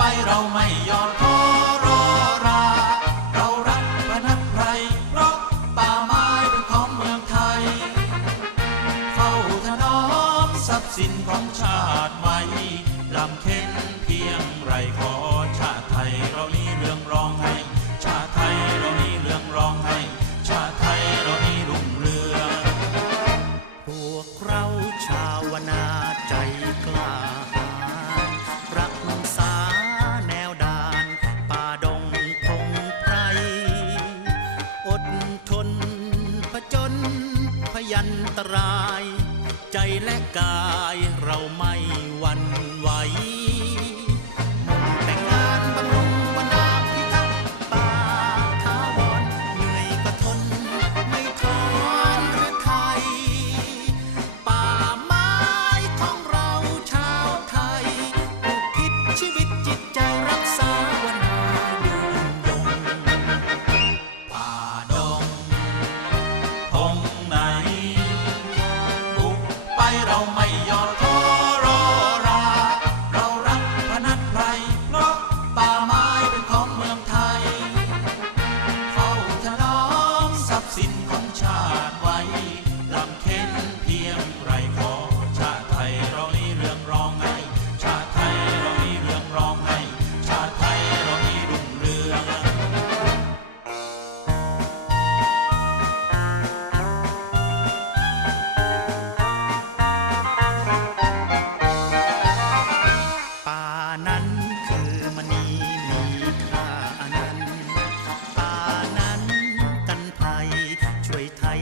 ไปเราไม่ยอมท้อรอรา เรารักพนักไพรเพราะป่าไม้เป็นของเมืองไทย เฝ้าถนอมทรัพย์สินของชาติไว้ลำเค็นเพียงไรขอ ยันตราย ใจและกายเราไม่หวั่นไหว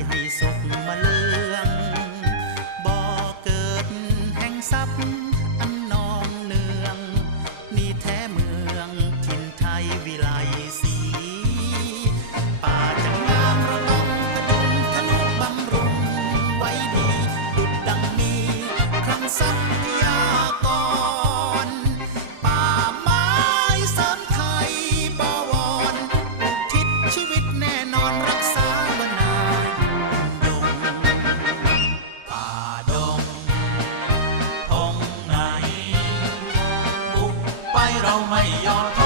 ให้สุขมาเลย เราไม่ย่อท้อ